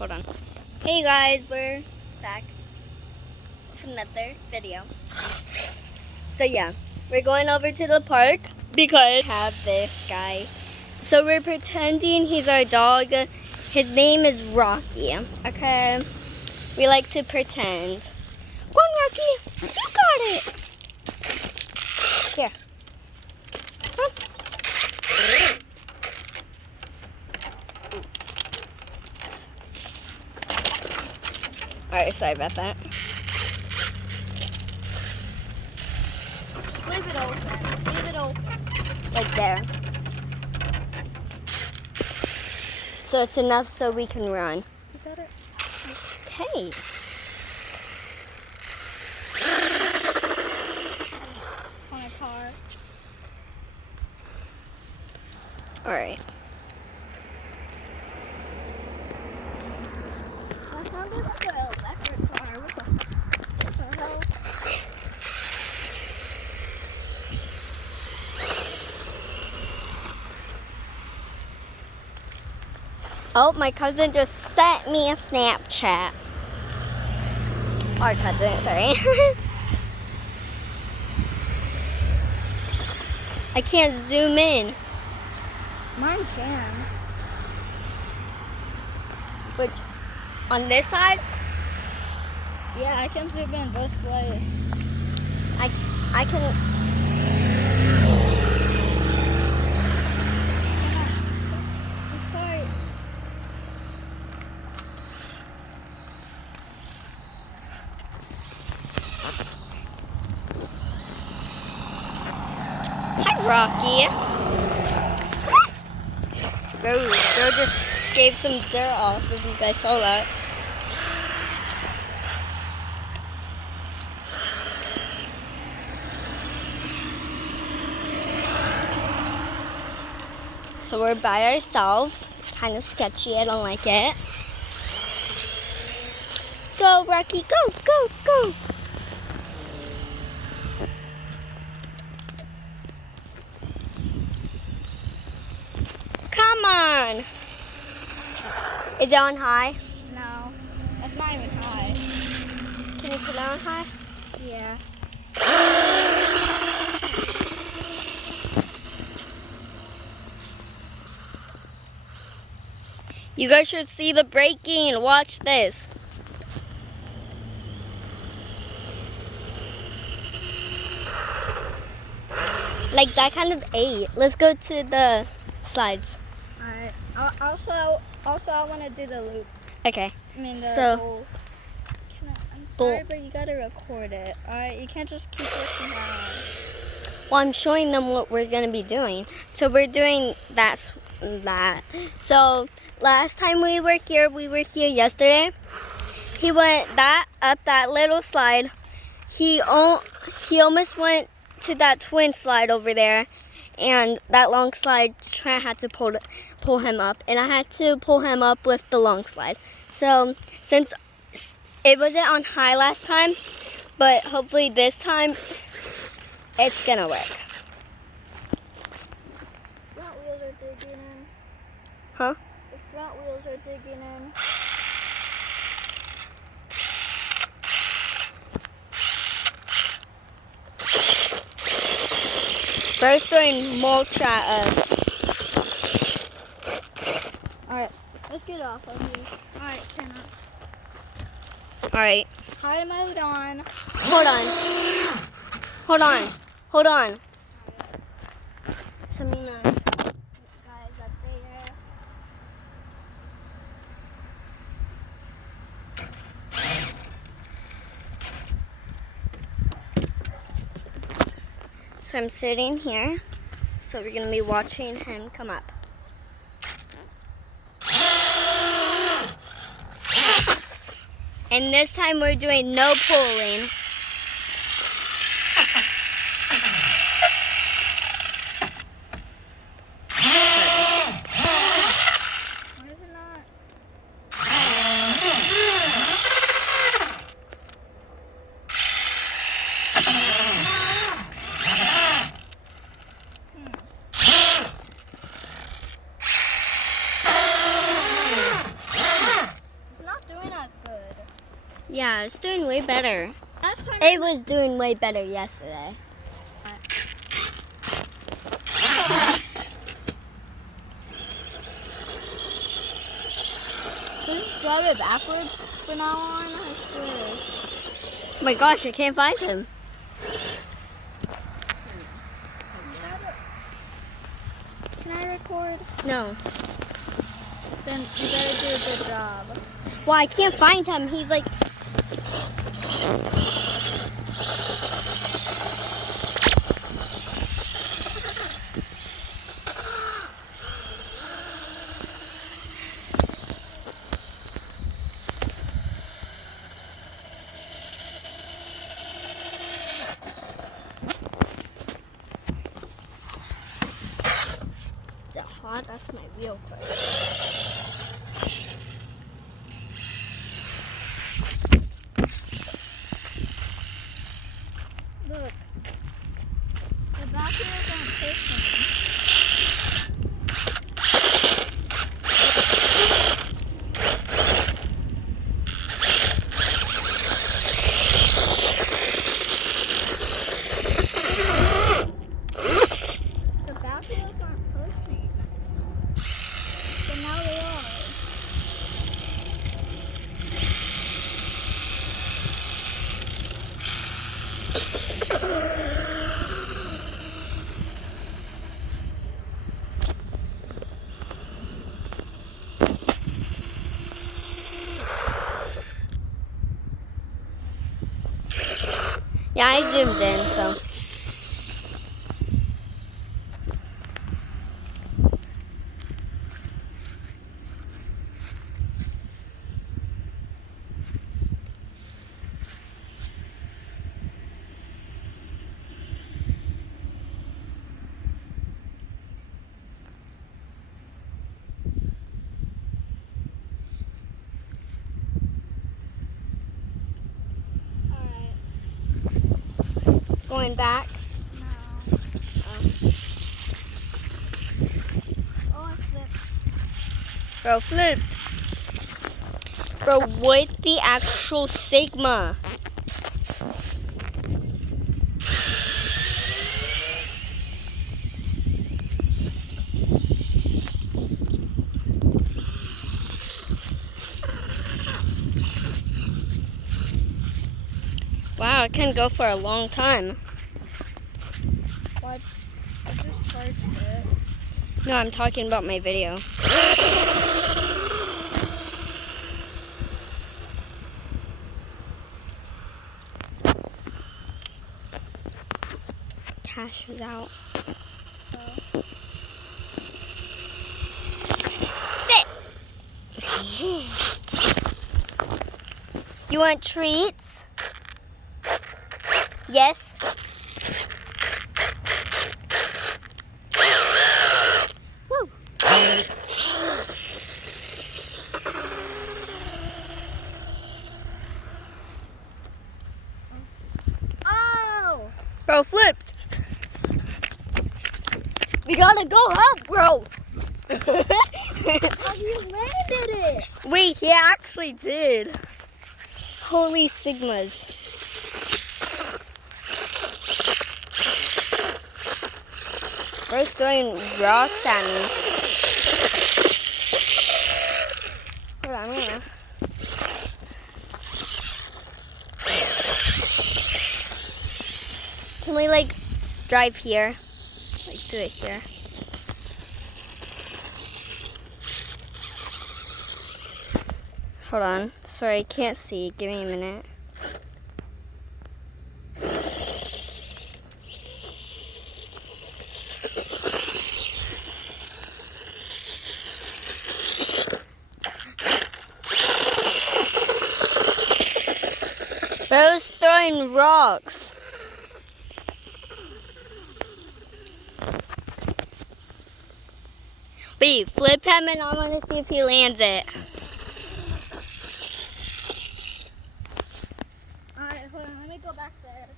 Hold on. Hey guys, we're back with another video. So yeah, we're going over to the park because we have this guy. So we're pretending he's our dog. His name is Rocky, okay? We like to pretend. Go on, Rocky, you got it. Here. Come. Alright, sorry about that. Just leave it open. Leave it open. Like there. So it's enough so we can run. You got it? Okay. On a car. Alright. That sounded like an electric car. What the hell? Oh, my cousin just sent me a Snapchat. Our cousin, sorry. I can't zoom in. Mine can. Which, on this side, Yeah, I can zoom in both ways. I can. I'm sorry. Hi, Rocky. Bro just gave some dirt off, if you guys saw that. So we're by ourselves. Kind of sketchy, I don't like it. Go, Rocky, go, go, go. Come on. Is it on high? No, that's not even high. Can you put it on high? Yeah. You guys should see the braking. Watch this. Like that kind of ate. Let's go to the slides. Alright. Also, I want to do the loop. Okay. I mean, the So- bowl. I'm sorry, but you gotta record it. Alright, you can't just keep looking around. Well, I'm showing them what we're gonna be doing. So we're doing that. So last time we were here yesterday. He went up that little slide. He almost went to that twin slide over there, and that long slide. Trent had to pull him up, and I had to pull him up with the long slide. So since it wasn't on high last time, but hopefully this time it's gonna work. Front wheels are digging in. Huh? The front wheels are digging in. Bro's throwing mulch at us. Alright, let's get off of here. Alright, turn up. All right, High mode on. hold on. Samina. Guys, up there. So I'm sitting here. So we're gonna be watching him come up. And this time we're doing no pulling. Why is it not? Yeah, it's doing way better. Last time It was doing way better yesterday. just drive it backwards from now on, I swear. Oh my gosh, I can't find him. Can I record? No. Then you better do a good job. Well, I can't find him. He's like... Is it hot? That's my real question. Look. The back wheels aren't pushing. The back wheels aren't pushing. But now they are. Yeah, I zoomed in, so... Alright. Going back. No. Oh, I flipped. Bro, flipped. Bro, what the actual Sigma? Wow, it can go for a long time. What? I just charged it. No, I'm talking about my video. Cash is out. Sit! You want treats? Yes. Woo. Oh! Bro flipped. We gotta go up, bro. Oh, you landed it! Wait, he actually did. Holy Sigmas. Bro's throwing rocks at me. Hold on, hold on. Can we like drive here? Like do it here. Hold on. Sorry, I can't see. Give me a minute. Bro's throwing rocks. Wait, flip him and I want to see if he lands it. Alright, hold on. Let me go back there.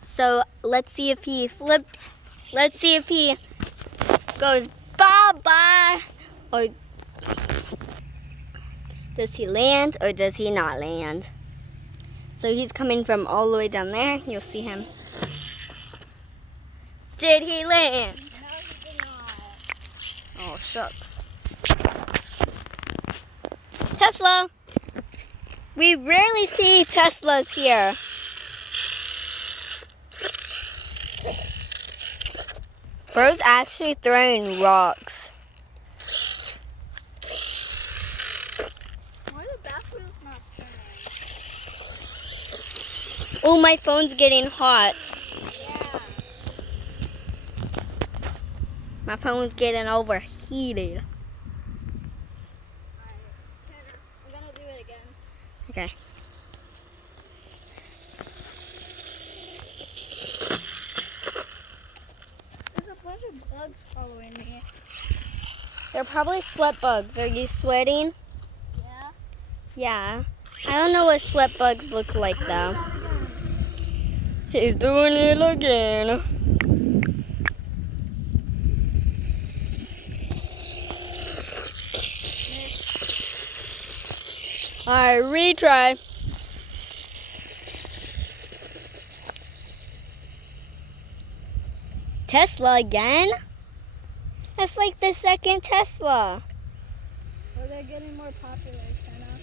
So let's see if he flips. Let's see if he goes bye-bye or Does he land or does he not land? So he's coming from all the way down there. You'll see him. Did he land? No, he did not. Oh, shucks. Tesla. We rarely see Teslas here. Bro's actually throwing rocks. Why the back wheel's not spinning? Oh, my phone's getting hot. Yeah. My phone's getting overheated. Alright, I'm gonna do it again. Okay. There's a bunch of bugs following me. They're probably sweat bugs. Are you sweating? Yeah. Yeah. I don't know what sweat bugs look like though. Try it again. He's doing it again. Alright, retry. Tesla again? That's like the second Tesla. Well, they're getting more popular, Kenna.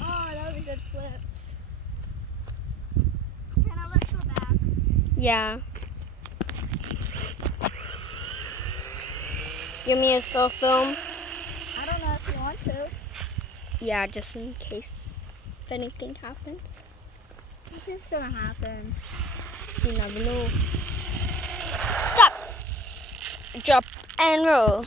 Oh, that was a good flip. Kenna, let's go back. Yeah. You want me to still film? I don't know if you want to. Yeah, just in case if anything happens. Nothing's gonna happen. You never know. Stop! Drop and roll.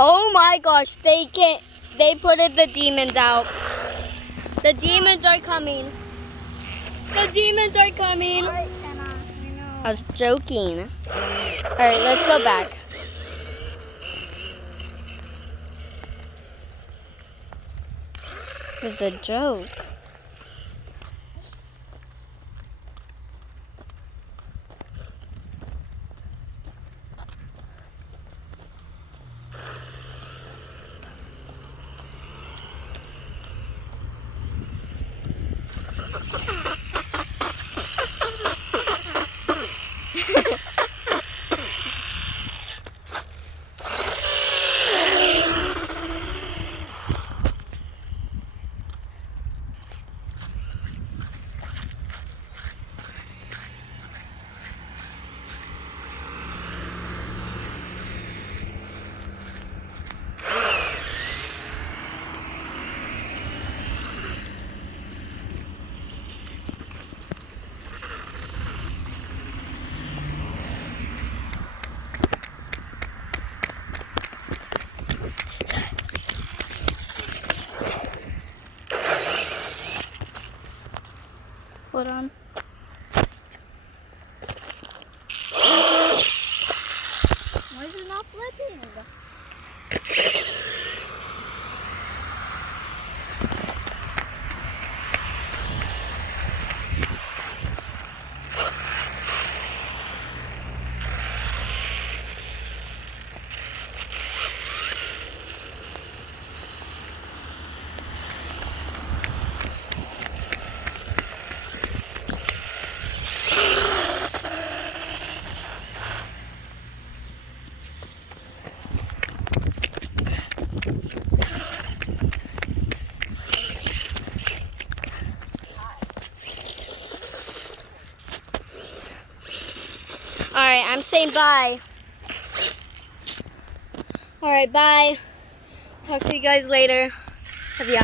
Oh my gosh, they put the demons out. The demons are coming. The demons are coming. Alright, Kenna, we know. I was joking. Alright, let's go back. It was a joke. Hold on. Why is it not flipping? Alright, I'm saying bye. Alright, bye. Talk to you guys later. Love ya.